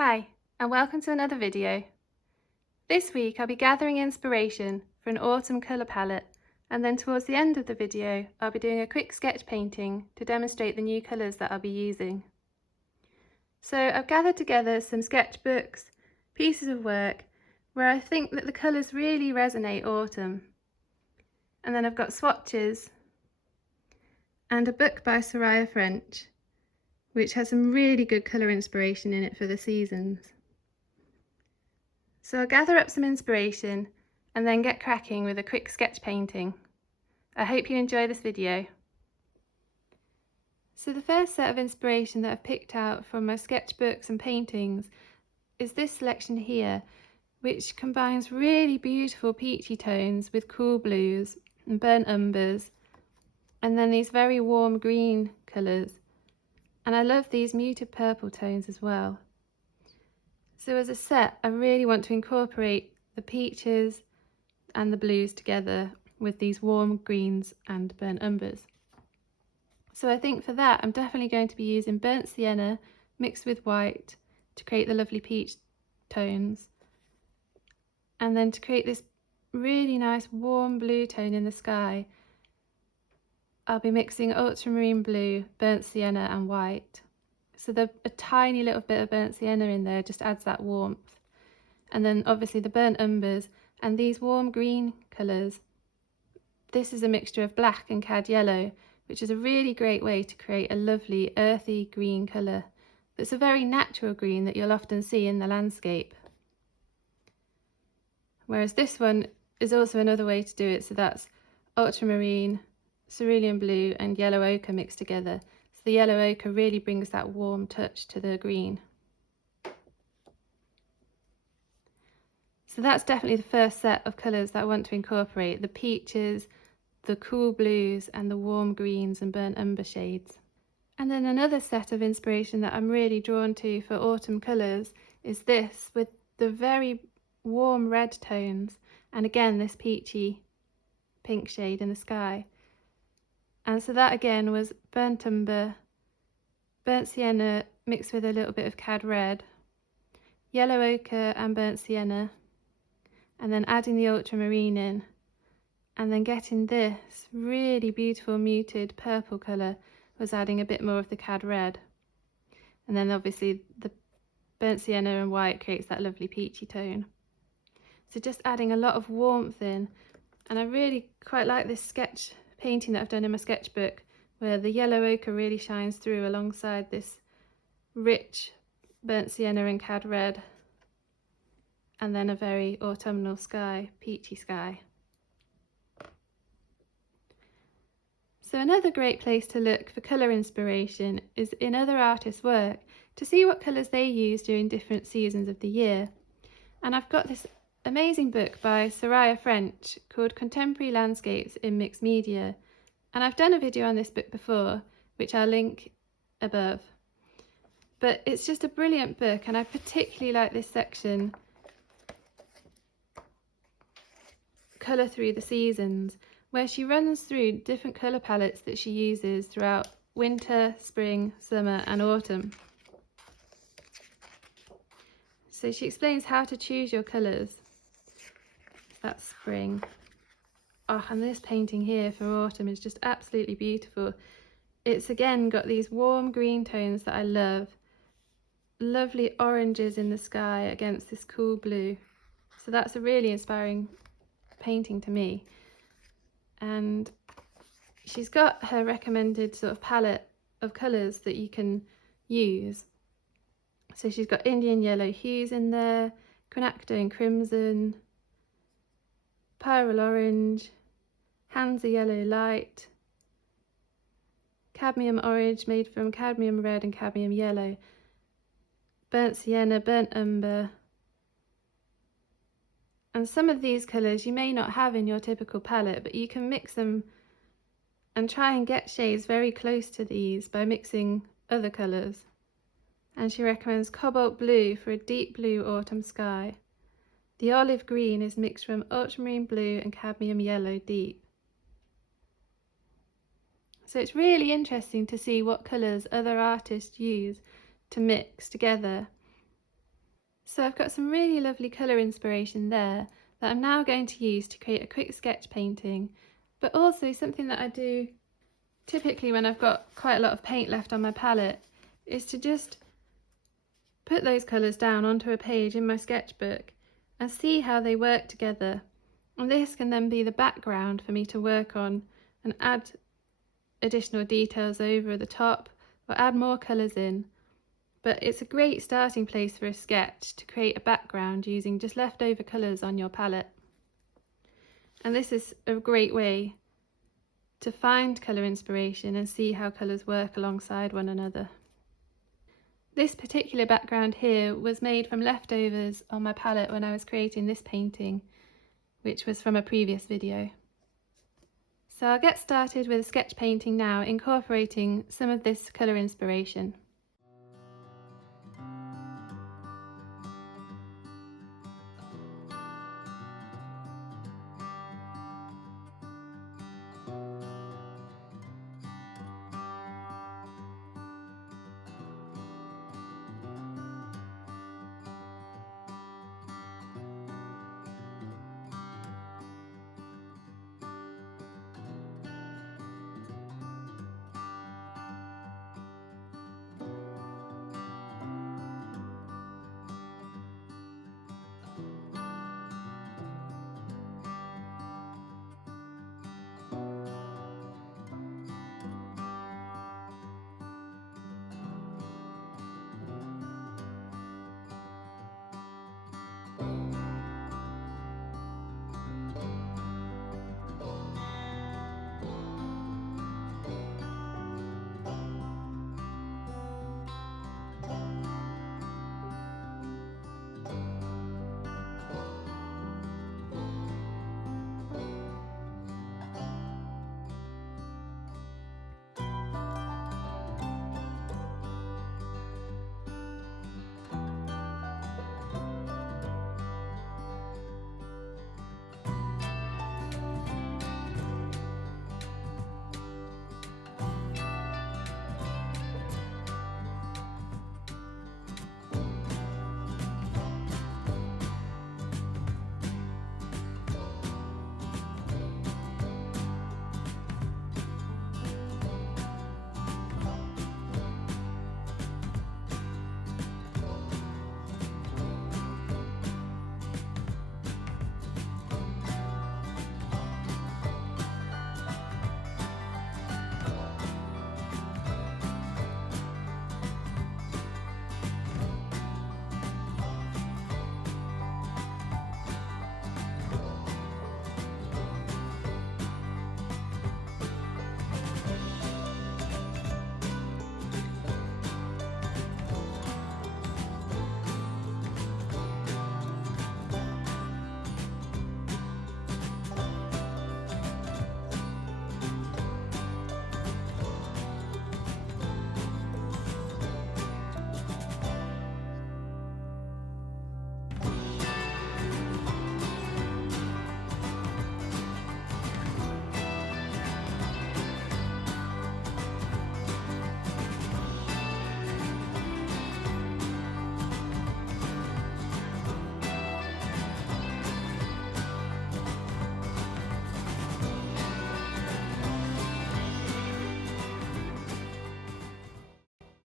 Hi, and welcome to another video. This week I'll be gathering inspiration for an autumn colour palette, and then towards the end of the video I'll be doing a quick sketch painting to demonstrate the new colours that I'll be using. So I've gathered together some sketchbooks, pieces of work, where I think that the colours really resonate autumn. And then I've got swatches and a book by Soraya French, which has some really good colour inspiration in it for the seasons. So I'll gather up some inspiration and then get cracking with a quick sketch painting. I hope you enjoy this video. So the first set of inspiration that I've picked out from my sketchbooks and paintings is this selection here, which combines really beautiful peachy tones with cool blues and burnt umbers, and then these very warm green colours. And I love these muted purple tones as well. So as a set, I really want to incorporate the peaches and the blues together with these warm greens and burnt umbers. So I think for that I'm definitely going to be using burnt sienna mixed with white to create the lovely peach tones, and then to create this really nice warm blue tone in the sky I'll be mixing ultramarine blue, burnt sienna and white. So a tiny little bit of burnt sienna in there just adds that warmth, and then obviously the burnt umbers and these warm green colours. This is a mixture of black and cad yellow, which is a really great way to create a lovely earthy green colour that's a very natural green that you'll often see in the landscape. Whereas this one is also another way to do it, so that's ultramarine, cerulean blue and yellow ochre mixed together. So the yellow ochre really brings that warm touch to the green. So that's definitely the first set of colours that I want to incorporate, the peaches, the cool blues and the warm greens and burnt umber shades. And then another set of inspiration that I'm really drawn to for autumn colours is this, with the very warm red tones and again this peachy pink shade in the sky. And so that again was burnt umber, burnt sienna mixed with a little bit of cad red, yellow ochre and burnt sienna, and then adding the ultramarine in, and then getting this really beautiful muted purple colour was adding a bit more of the cad red. And then obviously the burnt sienna and white creates that lovely peachy tone. So just adding a lot of warmth in, and I really quite like this sketch painting that I've done in my sketchbook, where the yellow ochre really shines through alongside this rich burnt sienna and cad red, and then a very autumnal sky, peachy sky. So another great place to look for colour inspiration is in other artists' work to see what colours they use during different seasons of the year. And I've got this amazing book by Soraya French called Contemporary Landscapes in Mixed Media, and I've done a video on this book before, which I'll link above. But it's just a brilliant book, and I particularly like this section, Colour Through the Seasons, where she runs through different colour palettes that she uses throughout winter, spring, summer and autumn. So she explains how to choose your colours. That's spring. Oh, and this painting here for autumn is just absolutely beautiful. It's again got these warm green tones that I love. Lovely oranges in the sky against this cool blue. So that's a really inspiring painting to me. And she's got her recommended sort of palette of colours that you can use. So she's got Indian yellow hues in there, quinacridone crimson, pyrrole orange, Hansa yellow light, cadmium orange made from cadmium red and cadmium yellow, burnt sienna, burnt umber. And some of these colours you may not have in your typical palette, but you can mix them and try and get shades very close to these by mixing other colours. And she recommends cobalt blue for a deep blue autumn sky. The olive green is mixed from ultramarine blue and cadmium yellow deep. So it's really interesting to see what colours other artists use to mix together. So I've got some really lovely colour inspiration there that I'm now going to use to create a quick sketch painting, but also something that I do typically when I've got quite a lot of paint left on my palette is to just put those colours down onto a page in my sketchbook and see how they work together. And this can then be the background for me to work on and add additional details over the top or add more colours in. But it's a great starting place for a sketch to create a background using just leftover colours on your palette. And this is a great way to find colour inspiration and see how colours work alongside one another. This particular background here was made from leftovers on my palette when I was creating this painting, which was from a previous video. So I'll get started with a sketch painting now, incorporating some of this colour inspiration.